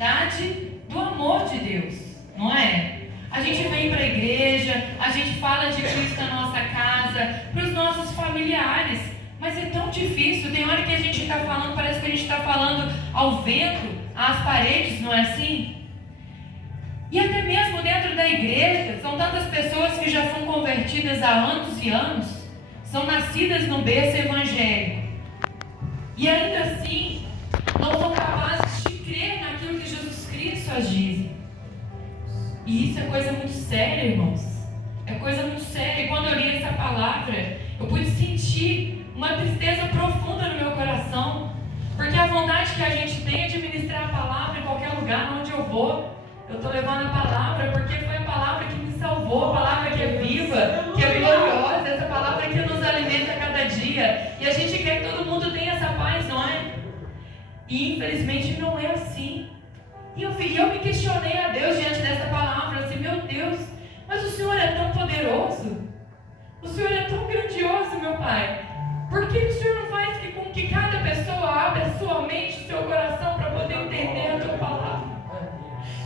verdade do amor de Deus, não é? A gente vem para a igreja, a gente fala de Cristo na nossa casa, para os nossos familiares, mas é tão difícil. Tem hora que a gente está falando, parece que a gente está falando ao vento, às paredes, não é assim? E até mesmo dentro da igreja, são tantas pessoas que já são convertidas há anos e anos, são nascidas no berço evangélico, e ainda assim não são capazes de crer naquilo que Jesus Cristo as diz. E isso é coisa muito séria, irmãos. É coisa muito séria. E quando eu li essa palavra, eu pude sentir uma tristeza profunda no meu coração, porque a vontade que a gente tem é de ministrar a palavra em qualquer lugar onde eu vou. Eu estou levando a palavra porque foi a palavra que me salvou, a palavra que é viva, que é gloriosa, essa palavra que nos alimenta a cada dia. E a gente quer que todo mundo tenha essa paz, não é? E infelizmente não é assim. E eu me questionei a Deus diante dessa palavra, assim, meu Deus, mas o Senhor é tão poderoso, o Senhor é tão grandioso, meu Pai. Por que o Senhor não faz com que cada pessoa abra a sua mente, o seu coração para poder entender a tua palavra?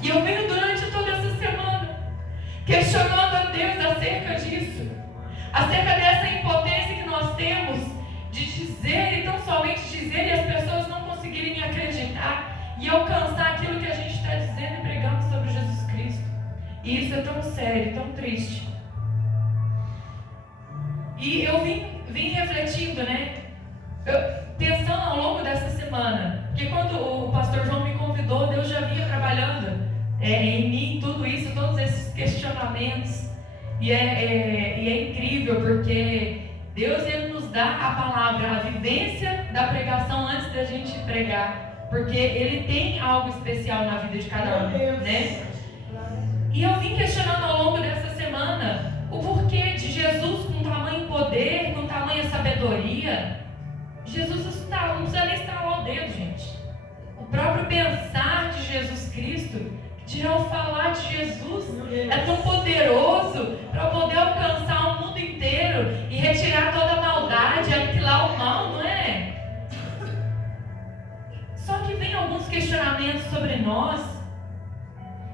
E eu venho durante toda essa semana questionando a Deus acerca disso, acerca dessa impotência que nós temos de dizer, e tão somente dizer, e as pessoas não conseguirem acreditar e alcançar aquilo que a gente está dizendo e pregando sobre Jesus Cristo. E isso é tão sério, tão triste. E eu vim refletindo, né? Pensando ao longo dessa semana, porque quando o pastor João me convidou, Deus já vinha trabalhando em mim, tudo isso, todos esses questionamentos. E é incrível, porque Deus, Ele nos dá a palavra, a vivência da pregação antes da gente pregar, porque Ele tem algo especial na vida de cada um, né? E eu vim questionando ao longo dessa semana o porquê de Jesus com tamanho poder, com tamanha sabedoria. Jesus não precisa nem estalar o dedo, gente. O próprio pensar de Jesus Cristo, que dirá o falar de Jesus, é tão poderoso para poder alcançar o mundo inteiro e retirar toda a maldade, aniquilar o mal, não é? Só que vem alguns questionamentos sobre nós,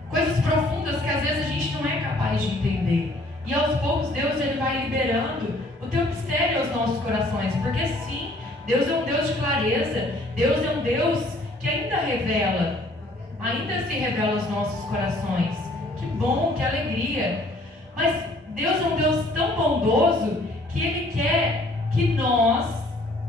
coisas profundas que às vezes a gente não é capaz de entender. E aos poucos Deus, Ele vai liberando o teu mistério aos nossos corações, porque sim, Deus é um Deus de clareza, Deus é um Deus que ainda se revela aos nossos corações. Que bom, que alegria. Mas Deus é um Deus tão bondoso que Ele quer que nós,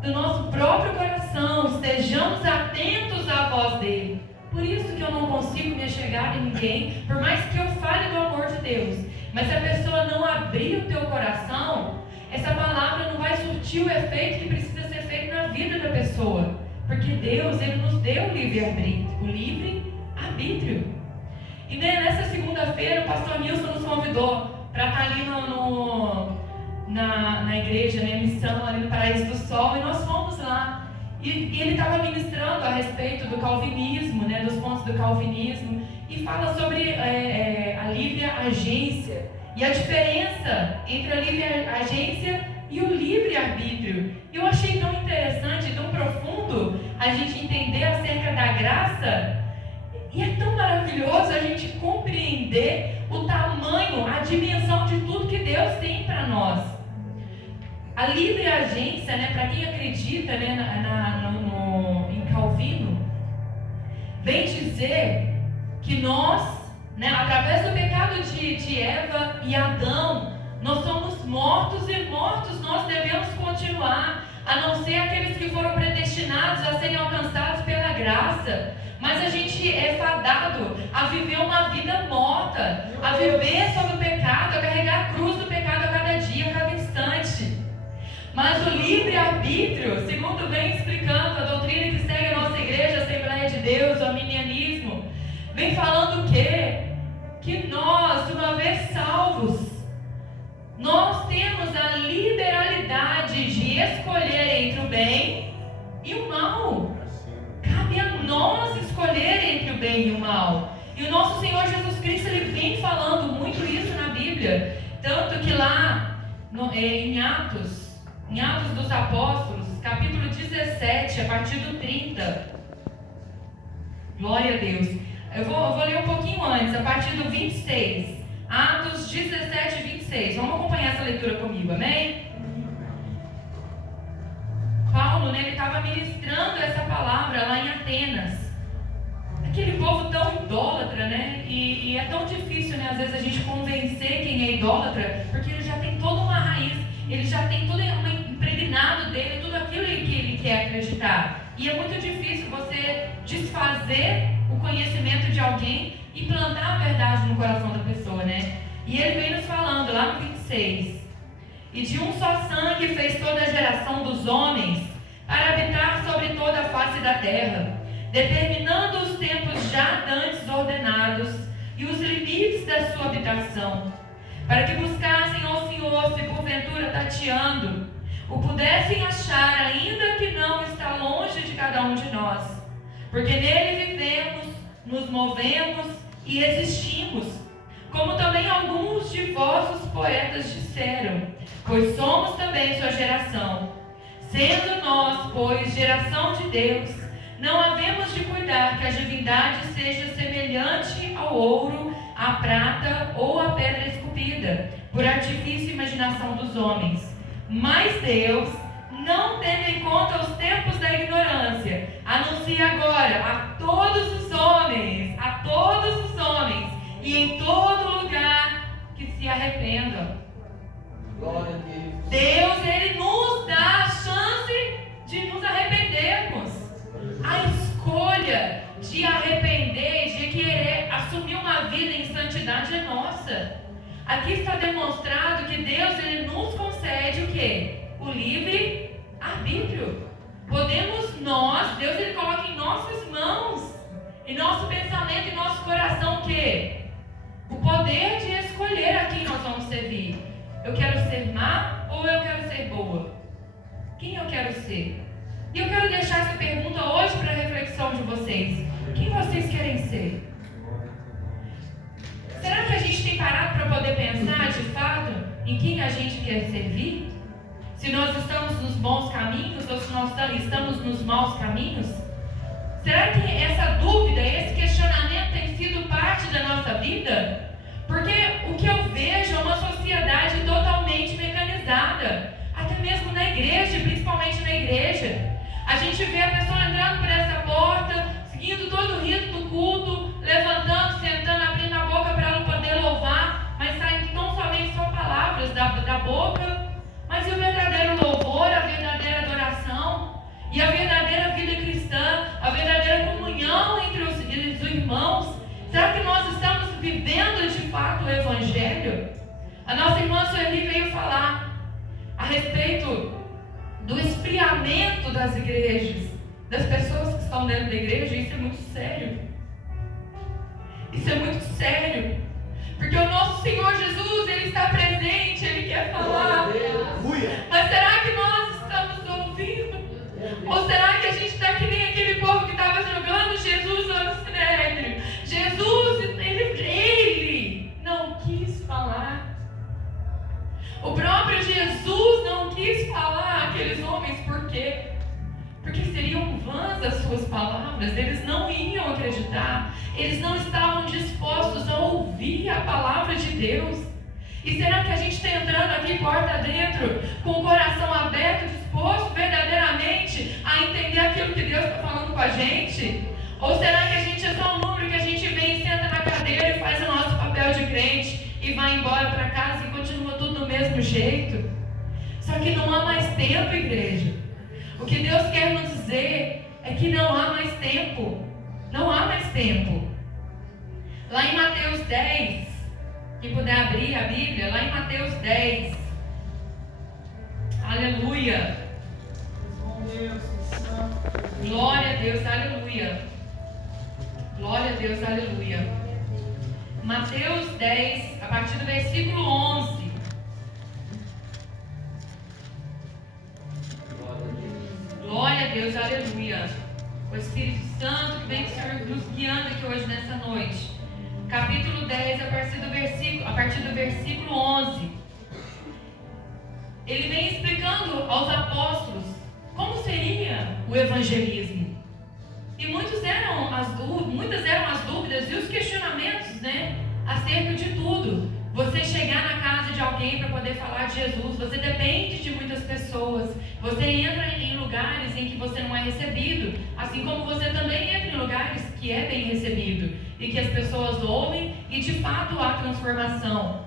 do nosso próprio coração, estejamos atentos à voz dEle. Por isso que eu não consigo me achegar em ninguém, por mais que eu fale do amor de Deus. Mas se a pessoa não abrir o teu coração, essa palavra não vai surtir o efeito que precisa ser feito na vida da pessoa. Porque Deus, Ele nos deu o livre-arbítrio. E nessa segunda-feira, o pastor Nilson nos convidou para estar ali na igreja, né, missão ali no Paraíso do Sol, e nós fomos lá. E ele estava ministrando a respeito do calvinismo, né, dos pontos do calvinismo, e fala sobre a livre agência e a diferença entre a livre agência e o livre-arbítrio. Eu achei tão interessante, tão profundo a gente entender acerca da graça, e é tão maravilhoso a gente compreender o tamanho, a dimensão de tudo que Deus tem para nós. A livre agência, né, para quem acredita, né, em Calvino, vem dizer que nós, né, através do pecado de Eva e Adão, nós somos mortos, e mortos nós devemos continuar, a não ser aqueles que foram predestinados a serem alcançados pela graça. Mas a gente é fadado a viver uma vida morta, a viver sob o pecado, a carregar a cruz do pecado a cada dia, a cada instante. Mas o livre-arbítrio, segundo vem explicando a doutrina que segue a nossa igreja, a Assembleia de Deus, o arminianismo, vem falando o quê? Que nós, uma vez salvos, nós temos a liberalidade de escolher entre o bem e o mal. Cabe a nós escolher entre o bem e o mal. E o nosso Senhor Jesus Cristo, Ele vem falando muito isso na Bíblia. Tanto que lá em Atos dos Apóstolos, capítulo 17, a partir do 30. Glória a Deus. Eu vou ler um pouquinho antes, a partir do 26. Atos 17, 26. Vamos acompanhar essa leitura comigo, amém? Paulo, ele estava ministrando essa palavra lá em Atenas. Aquele povo tão idólatra, né? E é tão difícil, né? Às vezes a gente convencer quem é idólatra, porque ele já tem toda uma raiz, ele já tem tudo impregnado dele, tudo aquilo que ele quer acreditar. E é muito difícil você desfazer o conhecimento de alguém e plantar a verdade no coração da pessoa, né? E ele vem nos falando lá no 26. E de um só sangue fez toda a geração dos homens para habitar sobre toda a face da terra, determinando os tempos já dantes ordenados e os limites da sua habitação, para que buscassem ao Senhor, se porventura tateando, o pudessem achar, ainda que não está longe de cada um de nós, porque nele vivemos, nos movemos e existimos, como também alguns de vossos poetas disseram, pois somos também sua geração. Sendo nós, pois, geração de Deus, não havemos de cuidar que a divindade seja semelhante ao ouro, à prata ou à pedra esculpida, por artifício e imaginação dos homens. Mas Deus, não tendo em conta os tempos da ignorância, anuncia agora a todos os homens, e em todo lugar que se arrependam. Glória a Deus. Deus, Ele nos dá a chance de nos arrependermos. A escolha de arrepender, de querer assumir uma vida em santidade é nossa. Aqui está demonstrado que Deus, Ele nos concede o quê? O livre arbítrio. Podemos nós, Deus, Ele coloca em nossas mãos, em nosso pensamento, em nosso coração o quê? O poder de escolher a quem nós vamos servir. Eu quero ser má ou eu quero ser boa? Quem eu quero ser? E eu quero deixar essa pergunta hoje para a reflexão de vocês. Quem vocês querem ser? Será que a gente tem parado para poder pensar de fato em quem a gente quer servir? Se nós estamos nos bons caminhos ou se nós estamos nos maus caminhos? Será que essa dúvida, esse questionamento tem sido parte da nossa vida? Porque o que eu vejo é uma sociedade totalmente mecanizada, até mesmo na igreja, principalmente na igreja. A gente vê a pessoa entrando por essa porta, seguindo todo o rito do culto, levantando, sentando, abrindo a boca para ela poder louvar, mas saindo não somente só palavras da boca, mas e o verdadeiro louvor, a verdadeira adoração e a verdadeira vida cristã, a verdadeira comunhão entre os irmãos. Será que nós estamos vivendo de fato o Evangelho? A nossa irmã Sueli veio falar a respeito do esfriamento das igrejas, das pessoas que estão dentro da igreja. Isso é muito sério. Isso é muito sério. Porque o nosso Senhor Jesus, Ele está presente, Ele quer falar. Mas será que nós estamos ouvindo? Ou será que a gente está que nem aquele povo que estava jogando Jesus lá no Sinédrio? Jesus, ele não quis falar. O próprio Jesus não quis falar àqueles homens. Por quê? Porque seriam vãs as suas palavras. Eles não iam acreditar. Eles não estavam dispostos a ouvir a palavra de Deus. E será que a gente está entrando aqui porta dentro, com o coração aberto, disposto verdadeiramente a entender aquilo que Deus está falando com a gente? Ou será que a gente é só um número que a gente vem, senta na cadeira e faz o nosso papel de crente e vai embora para casa e continua tudo do mesmo jeito? Só que não há mais tempo, igreja. O que Deus quer nos dizer é que não há mais tempo. Não há mais tempo. Lá em Mateus 10, quem puder abrir a Bíblia, lá em Mateus 10. Aleluia. Glória a Deus, aleluia. Glória a Deus, aleluia. Mateus 10, a partir do versículo 11. Glória a Deus, aleluia. O Espírito Santo que vem nos guiando aqui hoje nessa noite. Capítulo 10, a partir do versículo 11. Ele vem explicando aos apóstolos como seria o evangelismo. E muitos eram muitas eram as dúvidas e os questionamentos, né, acerca de tudo. Você chegar na casa de alguém para poder falar de Jesus, você depende de muitas pessoas. Você entra em lugares em que você não é recebido, assim como você também entra em lugares que é bem recebido e que as pessoas ouvem e de fato há transformação.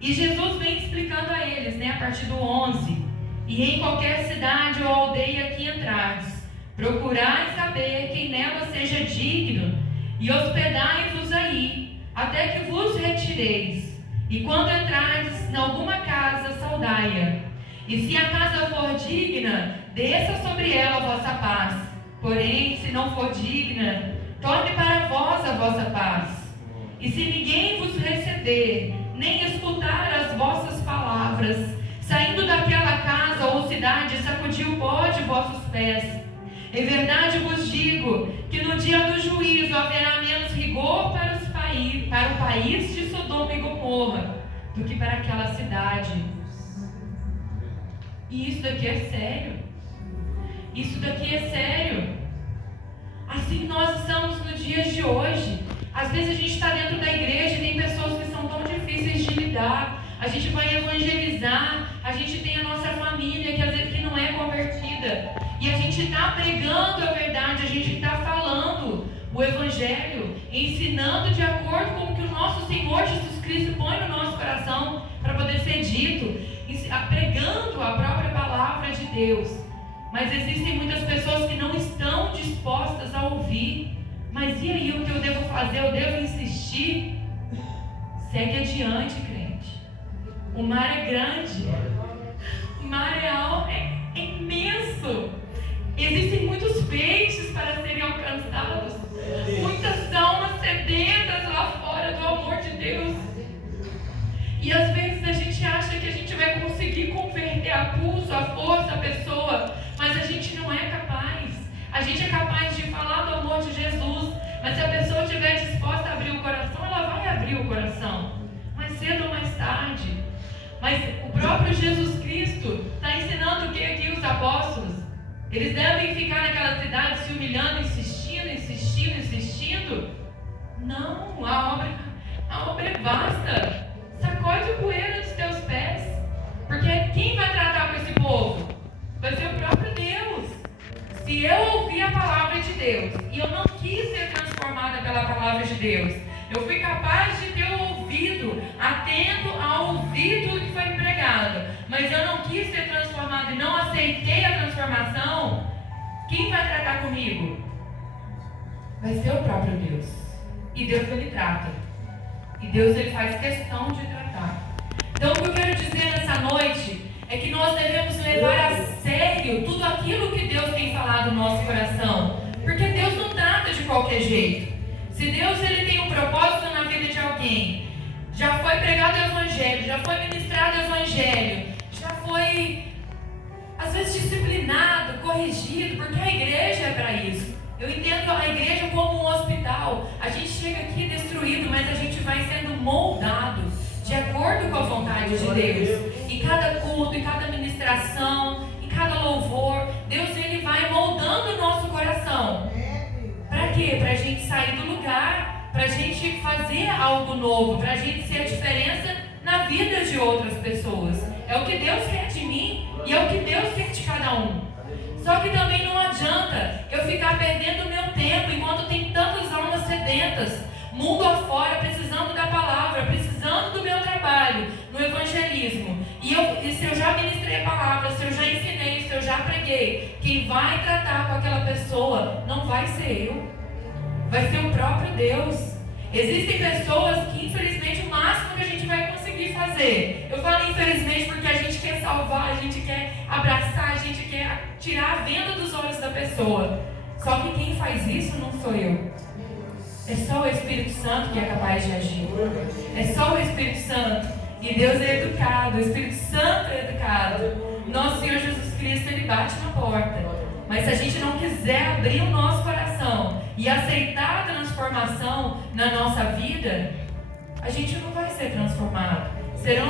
E Jesus vem explicando a eles, né, a partir do 11: e em qualquer cidade ou aldeia que entrardes, procurai saber quem nela seja digno, e hospedai-vos aí, até que vos retireis. E quando entrardes em alguma casa, saudai-a. E se a casa for digna, desça sobre ela a vossa paz. Porém, se não for digna, torne para vós a vossa paz. E se ninguém vos receber, nem escutar as vossas palavras, saindo daquela casa ou cidade, sacudi o pó de vossos pés. Em verdade vos digo que no dia do juízo haverá menos rigor para o país de Sodoma e Gomorra do que para aquela cidade. E isso daqui é sério. Isso daqui é sério. Assim nós estamos nos dias de hoje. Às vezes a gente está dentro da igreja e tem pessoas que são tão difíceis de lidar. A gente vai evangelizar, a gente tem a nossa família que às vezes que não é convertida. E a gente está pregando a verdade, a gente está falando o Evangelho, ensinando de acordo com o que o nosso Senhor Jesus Cristo põe no nosso coração para poder ser dito, pregando a própria palavra de Deus. Mas existem muitas pessoas que não estão dispostas a ouvir. Mas e aí, o que eu devo fazer? Eu devo insistir? Segue adiante, crente. O mar é grande, o mar é imenso. Existem muitos peixes para serem alcançados, muitas almas sedentas lá fora do amor de Deus. E às vezes a gente acha que a gente vai conseguir converter a pulso, a força, a pessoa, mas a gente não é capaz. A gente é capaz de falar do amor de Jesus, mas se a pessoa estiver disposta a abrir o coração, ela vai abrir o coração, mais cedo ou mais tarde. Mas o próprio Jesus Cristo está ensinando o que aqui os apóstolos? Eles devem ficar naquela cidade se humilhando, insistindo? Não, a obra é vasta. Sacode a poeira dos teus pés. Porque quem vai tratar com esse povo? Vai ser o próprio Deus. Se eu ouvir a palavra de Deus e eu não quis ser transformada pela palavra de Deus, eu fui capaz de ter o ouvido atento ao ouvido que foi pregado, mas eu não quis ser transformado e não aceitei a transformação, quem vai tratar comigo? Vai ser o próprio Deus. E Deus ele trata. E Deus ele faz questão de tratar. Então o que eu quero dizer nessa noite é que nós devemos levar a sério tudo aquilo que Deus tem falado no nosso coração. Porque Deus não trata de qualquer jeito. Se Deus ele tem um propósito na vida de alguém, já foi pregado o Evangelho, já foi ministrado o Evangelho, já foi, às vezes, disciplinado, corrigido, porque a igreja é para isso. Eu entendo a igreja como um hospital. A gente chega aqui destruído, mas a gente vai sendo moldado de acordo com a vontade de Deus. E cada culto, e cada ministração, e cada louvor, Deus ele vai moldando o nosso coração. Para quê? Para a gente sair do lugar, para a gente fazer algo novo, para a gente ser a diferença na vida de outras pessoas. É o que Deus quer de mim e é o que Deus quer de cada um. Só que também não adianta eu ficar perdendo o meu tempo enquanto tem tantas almas sedentas, mundo afora, precisando da palavra, precisando do meu trabalho no evangelismo. E se eu já ministrei a palavra, se eu já ensinei, se eu já preguei, quem vai tratar com aquela pessoa não vai ser eu, vai ser o próprio Deus. Existem pessoas que, infelizmente, o máximo que a gente vai conseguir fazer, eu falo infelizmente porque a gente quer salvar, a gente quer abraçar, a gente quer tirar a venda dos olhos da pessoa. Só que quem faz isso não sou eu. É só o Espírito Santo que é capaz de agir. É só o Espírito Santo. E Deus é educado, o Espírito Santo é educado. Nosso Senhor Jesus Cristo, ele bate na porta. Mas se a gente não quiser abrir o nosso coração e aceitar a transformação na nossa vida, a gente não vai ser transformado. Será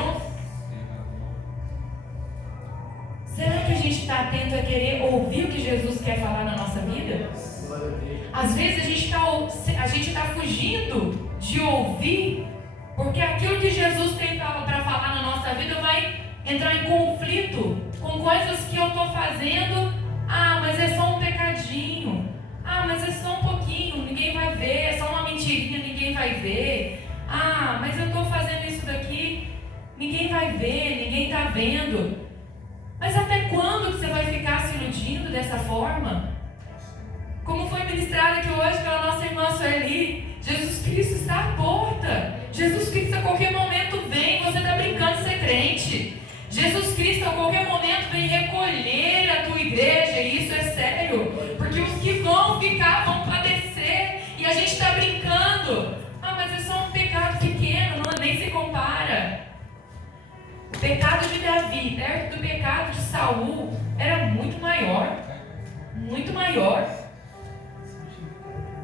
que a gente está atento a querer ouvir o que Jesus quer falar na nossa vida? Às vezes a gente está fugindo de ouvir, porque aquilo que Jesus tem para falar na nossa vida vai entrar em conflito com coisas que eu estou fazendo. Ah, mas é só um pecadinho. Ah, mas é só um pouquinho, ninguém vai ver. É só uma mentirinha, ninguém vai ver. Ah, mas eu estou fazendo isso daqui, ninguém vai ver, ninguém está vendo. Mas até quando que você vai ficar se iludindo dessa forma? Como foi ministrado aqui hoje pela nossa irmã Sueli, Jesus Cristo está à porta. Jesus Cristo a qualquer momento vem. Você está brincando de ser crente. Jesus Cristo a qualquer momento vem recolher a tua igreja, e isso é sério, porque os que vão ficar vão padecer, e a gente está brincando. Ah, mas é só um pecado pequeno, não, nem se compara. O pecado de Davi perto do pecado de Saul era muito maior, muito maior.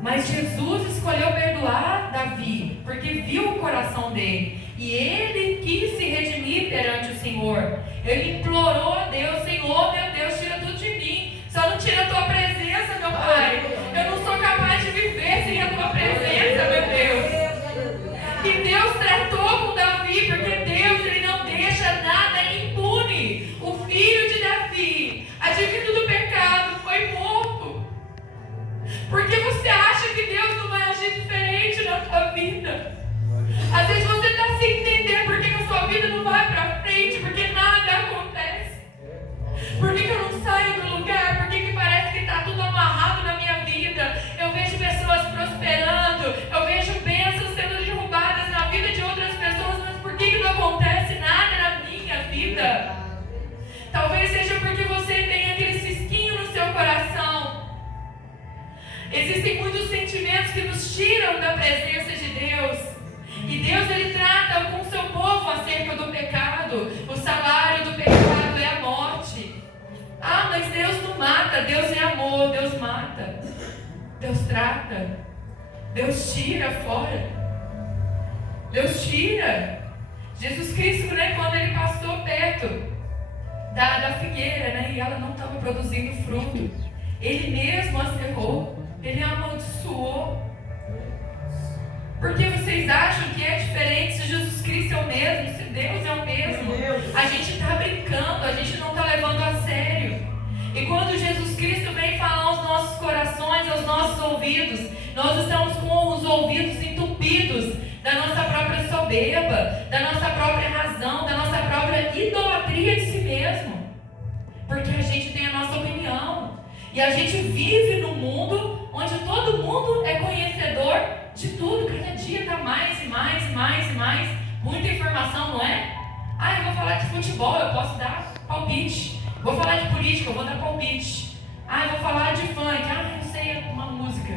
Mas Jesus escolheu perdoar Davi, porque viu o coração dele. E ele quis se redimir perante o Senhor. Ele implorou a Deus: Senhor, meu Deus, tira tudo de mim. Só não tira a tua presença, meu Pai. Eu não sou capaz de viver sem a tua presença, meu Deus. E Deus tratou com Davi, porque Deus, ele não deixa nada impune. O filho de Davi, advindo do pecado, foi morto. Porque você acha que Deus não vai agir diferente na tua vida? Às vezes você está sem entender por que a sua vida não vai para frente, porque nada acontece. Por que eu não saio do lugar? Por que parece que está tudo amarrado na minha vida? Eu vejo pessoas prosperando, eu vejo bênçãos sendo derrubadas na vida de outras pessoas, mas por que não acontece nada na minha vida? Talvez seja porque você tem aquele cisquinho no seu coração. Existem muitos sentimentos que nos tiram da presença de Deus. E Deus, ele trata com o seu povo acerca do pecado. O salário do pecado é a morte. Ah, mas Deus não mata. Deus é amor. Deus mata. Deus trata. Deus tira fora. Deus tira. Jesus Cristo, né, quando ele passou perto da figueira, né, e ela não estava produzindo fruto, ele mesmo a cerrou. Ele a amaldiçoou. Porque vocês acham que é diferente se Jesus Cristo é o mesmo, se Deus é o mesmo? A gente está brincando, a gente não está levando a sério. E quando Jesus Cristo vem falar aos nossos corações, aos nossos ouvidos, nós estamos com os ouvidos entupidos da nossa própria soberba, da nossa própria razão, da nossa própria idolatria de si mesmo. Porque a gente tem a nossa opinião. E a gente vive num mundo onde todo mundo é conhecedor de tudo. Cada dia está mais e mais e mais e mais. Muita informação, não é? Ah, eu vou falar de futebol, eu posso dar palpite. Vou falar de política, eu vou dar palpite. Ah, eu vou falar de funk. Ah, eu sei uma música.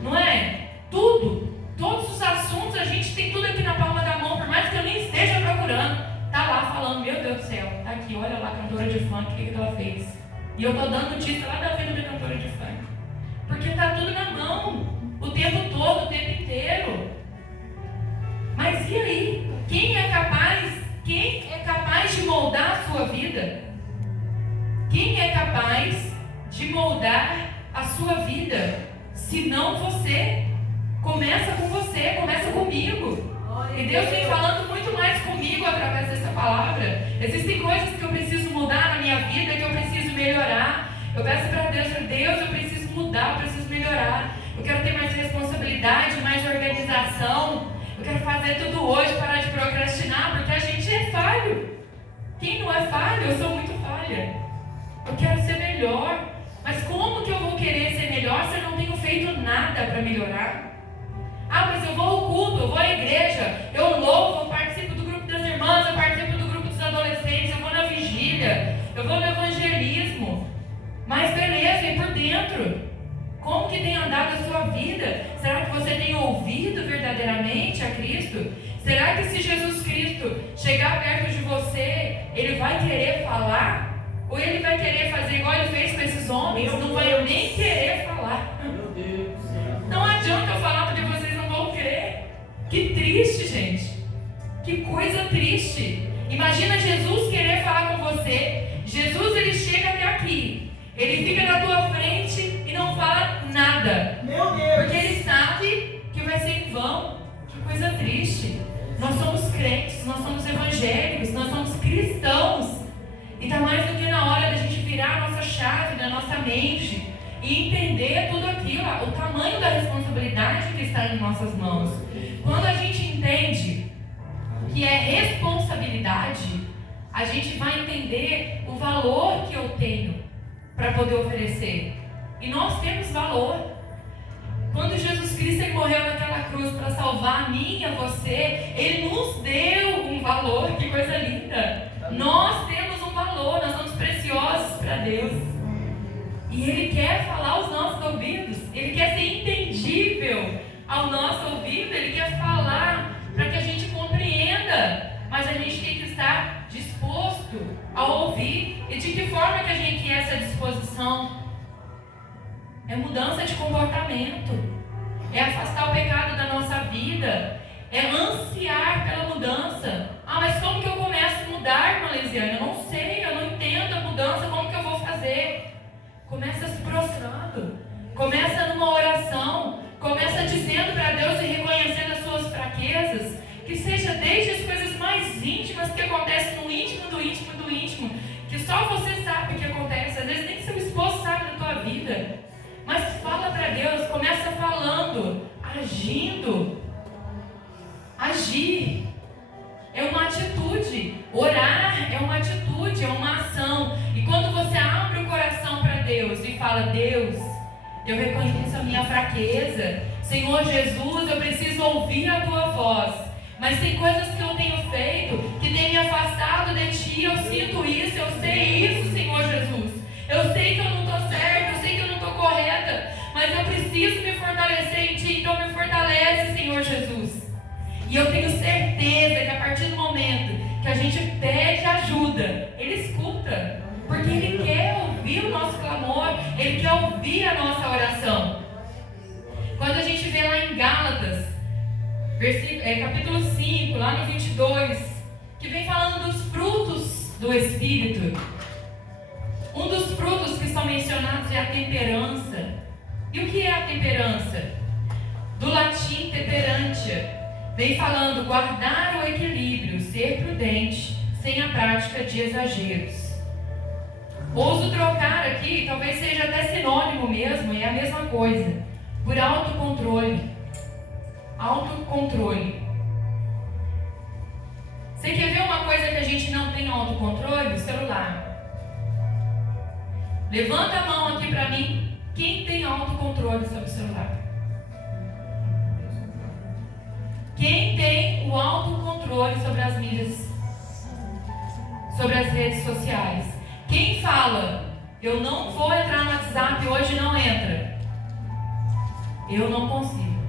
Não é? Tudo. Todos os assuntos, a gente tem tudo aqui na palma da mão, por mais que eu nem esteja procurando. Tá lá falando, meu Deus do céu, tá aqui, olha lá, cantora de funk, o que ela fez? E eu tô dando notícia lá da vida da cantora de funk. Porque tá tudo na mão, o tempo todo, o tempo inteiro. Mas e aí? Quem é capaz de moldar a sua vida? Quem é capaz de moldar a sua vida? Se não você. Começa com você, começa comigo. E Deus vem falando muito mais comigo através dessa palavra. Existem coisas que eu preciso mudar na minha vida, que eu preciso melhorar. Eu peço para Deus, eu preciso mudar, eu preciso melhorar. Eu quero ter mais responsabilidade, mais organização. Eu quero fazer tudo hoje, parar de procrastinar, porque a gente é falho. Quem não é falho? Eu sou muito falha. Eu quero ser melhor. Mas como que eu vou querer ser melhor se eu não tenho feito nada para melhorar? Ah, mas eu vou ao culto, eu vou à igreja, eu louvo, eu participo do grupo das irmãs, eu participo do grupo dos adolescentes, eu vou na vigília, eu vou no evangelismo. Mas beleza, e por dentro? Como que tem andado a sua vida? Será que você tem ouvido verdadeiramente a Cristo? Será que se Jesus Cristo chegar perto de você, Ele vai querer falar? Ou Ele vai querer fazer igual Ele fez com esses homens? Não vai nem querer falar. Não adianta eu falar porque vocês não vão crer. Que triste, gente. Que coisa triste. Imagina Jesus querer falar com você. Jesus, Ele chega até aqui. Ele fica na tua frente e não fala nada. vida. Meu Deus. Porque ele sabe que vai ser em vão. Que coisa triste. Nós somos crentes, nós somos evangélicos, nós somos cristãos. E está mais do que na hora da gente virar a nossa chave da nossa mente e entender tudo aquilo, o tamanho da responsabilidade que está em nossas mãos. Quando a gente entende que é responsabilidade, a gente vai entender o valor que eu tenho para poder oferecer. E nós temos valor. Quando Jesus Cristo ele morreu naquela cruz para salvar a mim e a você, Ele nos deu um valor. Que coisa linda! Nós temos um valor, nós somos preciosos para Deus. E Ele quer falar aos nossos ouvidos, Ele quer ser entendível ao nosso ouvido, Ele quer falar para que a gente compreenda, mas a gente tem que estar disposto a ouvir. E de que forma que a gente quer essa disposição? É mudança de comportamento, é afastar o pecado da nossa vida, é ansiar pela mudança. Ah, mas como que eu começo a mudar, irmã Lisiane? Eu não sei, eu não entendo a mudança, como que eu vou fazer? Começa se prostrando, começa numa oração, começa dizendo para Deus e reconhecendo as suas fraquezas, que seja desde as coisas mais íntimas que acontecem no íntimo do íntimo do íntimo, que só você sabe o que acontece, às vezes nem seu esposo sabe da tua vida. Mas fala para Deus, começa falando, agindo. Agir é uma atitude, orar é uma atitude, é uma ação. E quando você abre o coração para Deus e fala, Deus, eu reconheço a minha fraqueza, Senhor Jesus, eu preciso ouvir a tua voz, mas tem coisas que eu tenho feito que tem me afastado de ti, eu sinto isso, eu sei isso, Senhor Jesus, eu sei que eu não estou certa, eu sei que eu não estou correta, mas eu preciso me fortalecer em ti, então me fortalece, Senhor Jesus. E eu tenho certeza que a partir do momento que a gente pede ajuda, Ele escuta, porque Ele quer ouvir o nosso clamor, Ele quer ouvir a nossa oração. Quando a gente vê lá em Gálatas, capítulo 5, lá no 22, que vem falando dos frutos do Espírito, um dos frutos que são mencionados é a temperança. E o que é a temperança? Do latim temperantia. Vem falando guardar o equilíbrio, ser prudente, sem a prática de exageros. Ouso trocar aqui, talvez seja até sinônimo mesmo, é a mesma coisa. Por autocontrole. Autocontrole. Você quer ver uma coisa que a gente não tem autocontrole? O celular. Levanta a mão aqui para mim. Quem tem autocontrole sobre o celular? Quem tem o autocontrole sobre as mídias, sobre as redes sociais? Quem fala, eu não vou entrar no WhatsApp hoje, não entra? Eu não consigo.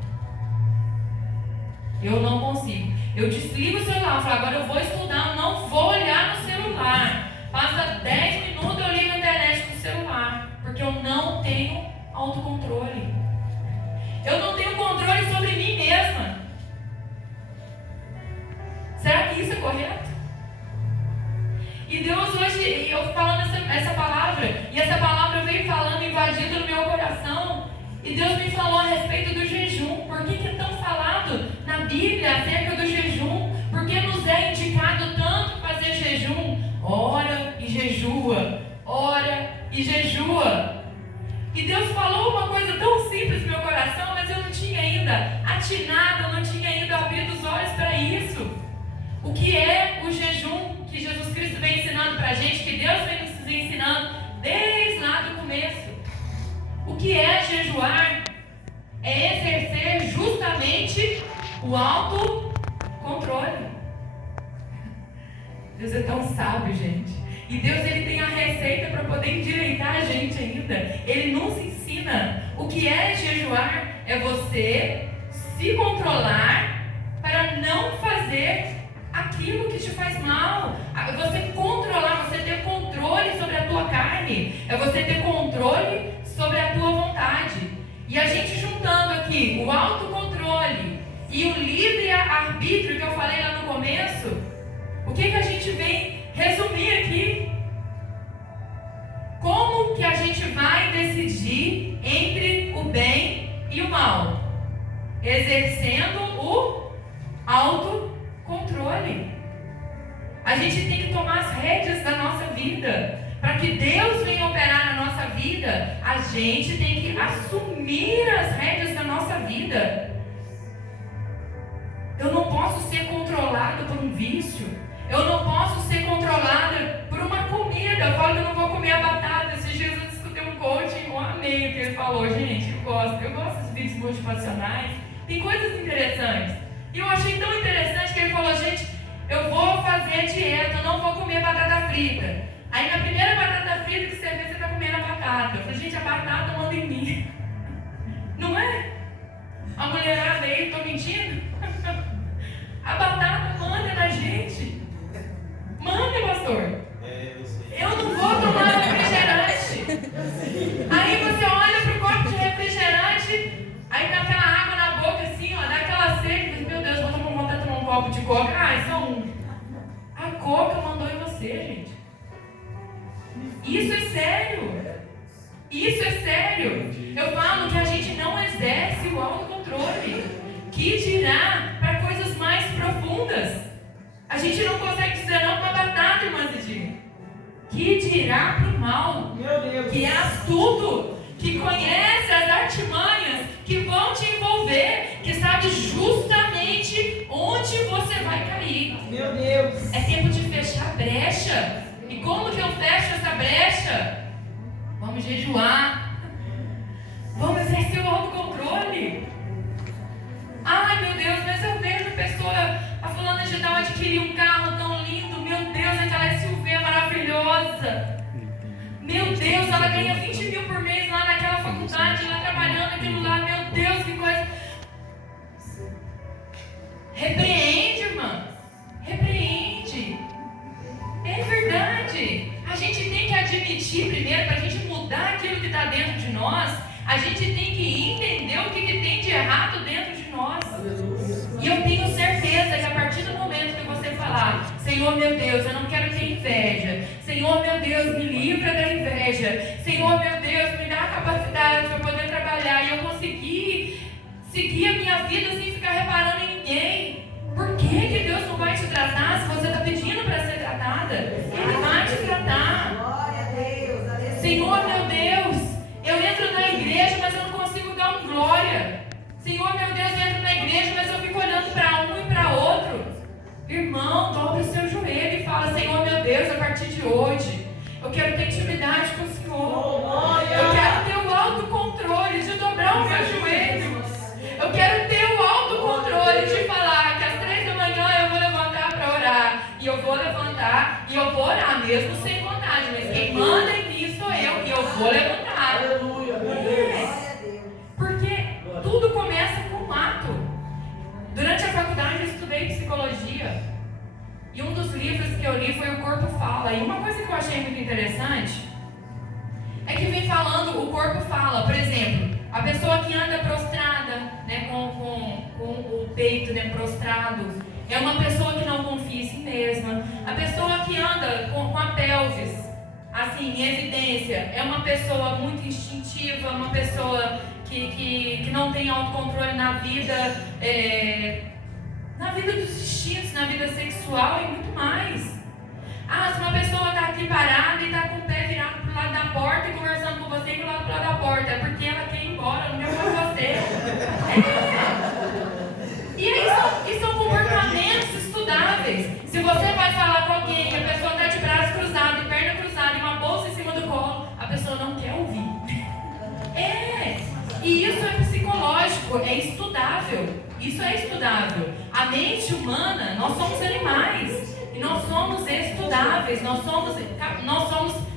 Eu não consigo. Eu desligo o celular, falo, agora eu vou estudar, não vou olhar no celular. Passa 10 minutos, eu ligo a internet no celular, porque eu não tenho autocontrole. Eu não tenho controle sobre mim mesma. Será que isso é correto? E Deus hoje, eu falando essa palavra, e essa palavra veio falando, invadindo no meu coração, e Deus me falou a respeito do jejum. Por que é tão falado na Bíblia acerca do jejum? Por que nos é indicado tanto fazer jejum? Ora e jejua, ora e jejua. E Deus falou uma coisa tão simples no meu coração, mas eu não tinha ainda atinado, eu não tinha ainda abrido os olhos para isso. O que é o jejum que Jesus Cristo vem ensinando para a gente, que Deus vem nos ensinando desde lá do começo? O que é jejuar? É exercer justamente o autocontrole. Deus é tão sábio, gente. E Deus ele tem a receita para poder endireitar a gente ainda. Ele nos ensina. O que é jejuar? É você se controlar para não fazer aquilo que te faz mal. Você controlar, você ter controle sobre a tua carne. É você ter controle sobre a tua vontade. E a gente juntando aqui o autocontrole e o livre-arbítrio que eu falei lá no começo, o que a gente vem resumir aqui? Como que a gente vai decidir entre o bem E o mal? Exercendo o autocontrole. A gente tem que tomar as rédeas da nossa vida. Para que Deus venha operar na nossa vida, a gente tem que assumir as rédeas da nossa vida. Eu não posso ser controlado por um vício. Eu não posso ser controlada por uma comida. Eu falo que eu não vou comer a batata. Esses dias eu escutei um coaching, eu amei o que ele falou. Gente, eu gosto dos vídeos motivacionais. Tem coisas interessantes. E eu achei tão interessante que ele falou, gente, eu vou fazer dieta, eu não vou comer batata frita. Aí na primeira batata frita que você vê, você está comendo a batata. Eu falei, gente, a batata manda em mim. Não é? A mulherada aí, estou mentindo? A batata manda na gente. Manda, pastor. Eu não vou tomar refrigerante. Aí você olha para o copo de refrigerante, aí dá aquela água na boca assim, ó, dá aquela sede. Meu Deus, vou tomar vontade de tomar um copo de coca. Ah, é só um. A coca mandou em você, gente. Isso é sério. Isso é sério. Eu falo que a gente não exerce o autocontrole. Que dirá para coisas mais profundas? A gente não consegue dizer não para a batata, irmã Cidinha. Que dirá para o mal? Meu Deus. Que é astuto, que conhece as artimanhas, que vão te envolver, que sabe justamente onde você vai cair. Meu Deus. É tempo de fechar a brecha. E como que eu fecho essa brecha? Vamos jejuar. Vamos exercer o autocontrole. Ai, meu Deus, mas eu vejo a fulana de tal adquirir um carro tão lindo. Meu Deus, aquela SUV maravilhosa. Meu Deus, ela ganha 20 mil por mês lá naquela faculdade, lá trabalhando aquilo lá. Meu Deus, que coisa. Repreende, irmã. Repreende. É verdade. A gente tem que admitir primeiro, para a gente mudar aquilo que está dentro de nós, a gente tem que entender o que tem de errado dentro de nós. E eu tenho certeza que a partir do momento que você falar, Senhor meu Deus, eu não quero ter inveja. Senhor meu Deus, me livra da inveja. Senhor meu Deus, me dá a capacidade para poder trabalhar. E eu conseguir seguir a minha vida sem ficar reparando em ninguém. Por que Deus não vai te tratar se você está pedindo para ser tratada? Ele vai te tratar. Glória a Deus, aleluia. Senhor meu Deus, eu entro na igreja, mas eu não consigo dar um glória. Senhor meu Deus, eu entro na igreja, mas eu fico olhando para um e para outro. Irmão, dobre o seu joelho e fala, Senhor meu Deus, a partir de hoje, eu quero ter intimidade com o Senhor. Eu quero ter o autocontrole de dobrar o meu joelho. Eu quero ter o autocontrole de falar que às 3 da manhã eu vou levantar para orar. E eu vou levantar e eu vou orar, mesmo sem vontade. Mas quem manda em mim sou eu e eu vou levantar. Aleluia. Porque tudo começa com um ato. Durante a faculdade eu estudei psicologia. E um dos livros que eu li foi O Corpo Fala. E uma coisa que eu achei muito interessante é que vem falando, o corpo fala. Por exemplo, a pessoa que anda prostrada, né, com o peito, né, prostrado, é uma pessoa que não confia em si mesma. A pessoa que anda com a pelvis assim, em evidência, é uma pessoa muito instintiva, uma pessoa que não tem autocontrole na vida dos instintos, na vida sexual e muito mais. Ah, se uma pessoa está aqui parada e está com o pé virado para o lado da porta e conversando com você e para o lado da porta, é porque ela quer ir embora, não quer com você. E aí são comportamentos estudáveis. Se você vai falar com alguém, a pessoa está de braço cruzado e perna cruzada e uma bolsa em cima do colo, a pessoa não quer ouvir. E isso é psicológico, é estudável. Isso é estudável. A mente humana, nós somos animais. E nós somos estudáveis, nós somos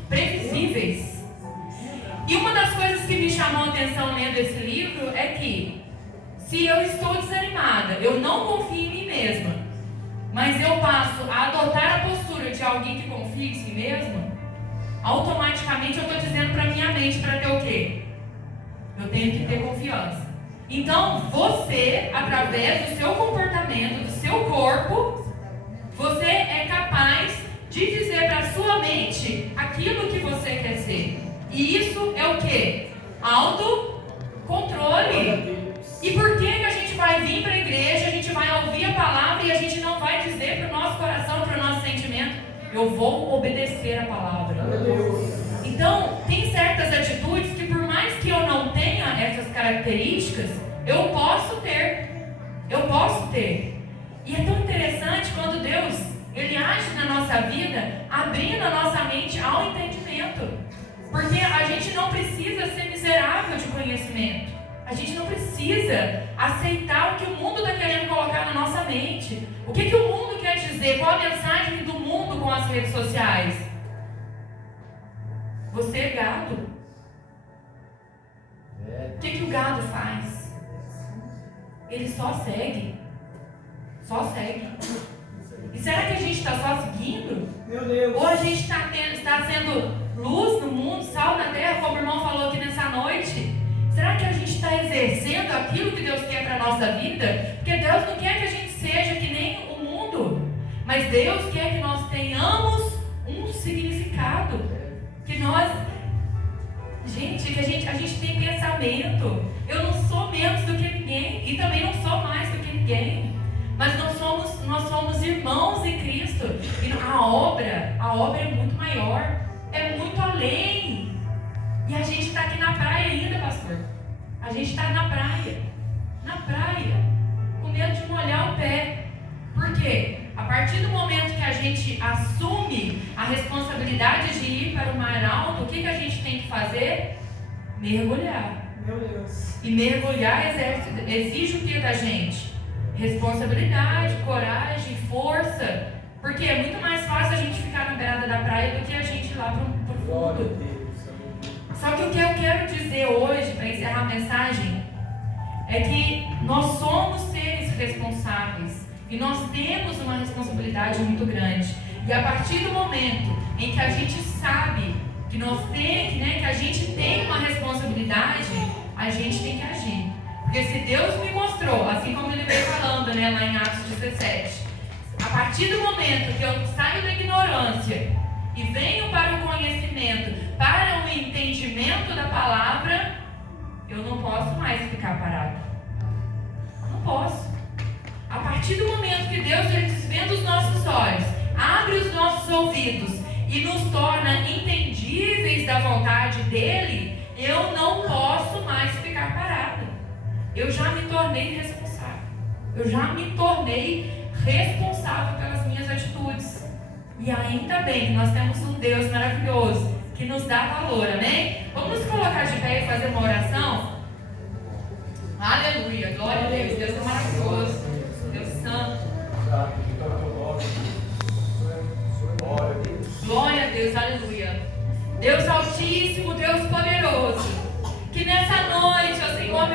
previsíveis. E uma das coisas que me chamou a atenção lendo esse livro é que, se eu estou desanimada, eu não confio em mim mesma, mas eu passo a adotar a postura de alguém que confia em si mesmo, automaticamente eu estou dizendo para minha mente para ter o quê? Eu tenho que ter confiança. Então, você, através do seu comportamento, do seu corpo, você é capaz de dizer para a sua mente aquilo que você quer ser. E isso é o quê? Autocontrole. vou obedecer a palavra. Então, tem certas atitudes que por mais que eu não tenha essas características, eu posso ter. E é tão interessante quando Deus, Ele age na nossa vida, abrindo a nossa mente ao entendimento. Porque a gente não precisa ser miserável de conhecimento. A gente não precisa aceitar o que o mundo está querendo colocar na nossa mente. O que o mundo quer dizer? Qual a mensagem do mundo com as redes sociais? Você é gado. O que o gado faz? Ele só segue. E será que a gente está só seguindo? Meu Deus. Ou a gente está sendo luz no mundo, sal na terra, como o irmão falou aqui nessa noite? Será que a gente está exercendo aquilo que Deus quer para a nossa vida? Porque Deus não quer que a gente seja que nem o mundo. Mas Deus quer que nós tenhamos um significado. Que nós... Gente, a gente tem pensamento. Eu não sou menos do que ninguém. E também não sou mais do que ninguém. Mas nós somos irmãos em Cristo. E a obra é muito maior. É muito além. E a gente está aqui na praia ainda, pastor. A gente está na praia, com medo de molhar o pé. Por quê? A partir do momento que a gente assume a responsabilidade de ir para o mar alto, o que a gente tem que fazer? Mergulhar. Meu Deus. E mergulhar exige o que da gente? Responsabilidade, coragem, força. Porque é muito mais fácil a gente ficar na beirada da praia do que a gente ir lá para o fundo. Só que o que eu quero dizer hoje, para encerrar a mensagem, é que nós somos seres responsáveis e nós temos uma responsabilidade muito grande. E a partir do momento em que a gente sabe que que a gente tem uma responsabilidade, a gente tem que agir. Porque se Deus me mostrou, assim como Ele veio falando, lá em Atos 17, a partir do momento que eu saio da ignorância e venho para o conhecimento, para o entendimento da palavra, eu não posso mais ficar parado. Não posso. A partir do momento que Deus desvenda os nossos olhos, abre os nossos ouvidos e nos torna entendíveis da vontade dEle, eu não posso mais ficar parado. Eu já me tornei responsável. Eu já me tornei responsável pelas minhas atitudes. E ainda bem que nós temos um Deus maravilhoso que nos dá valor, amém? Vamos nos colocar de pé e fazer uma oração? Aleluia, glória a Deus. Deus é maravilhoso, Deus santo. Glória a Deus, aleluia. Deus altíssimo, Deus poderoso, que nessa noite, ó Senhor,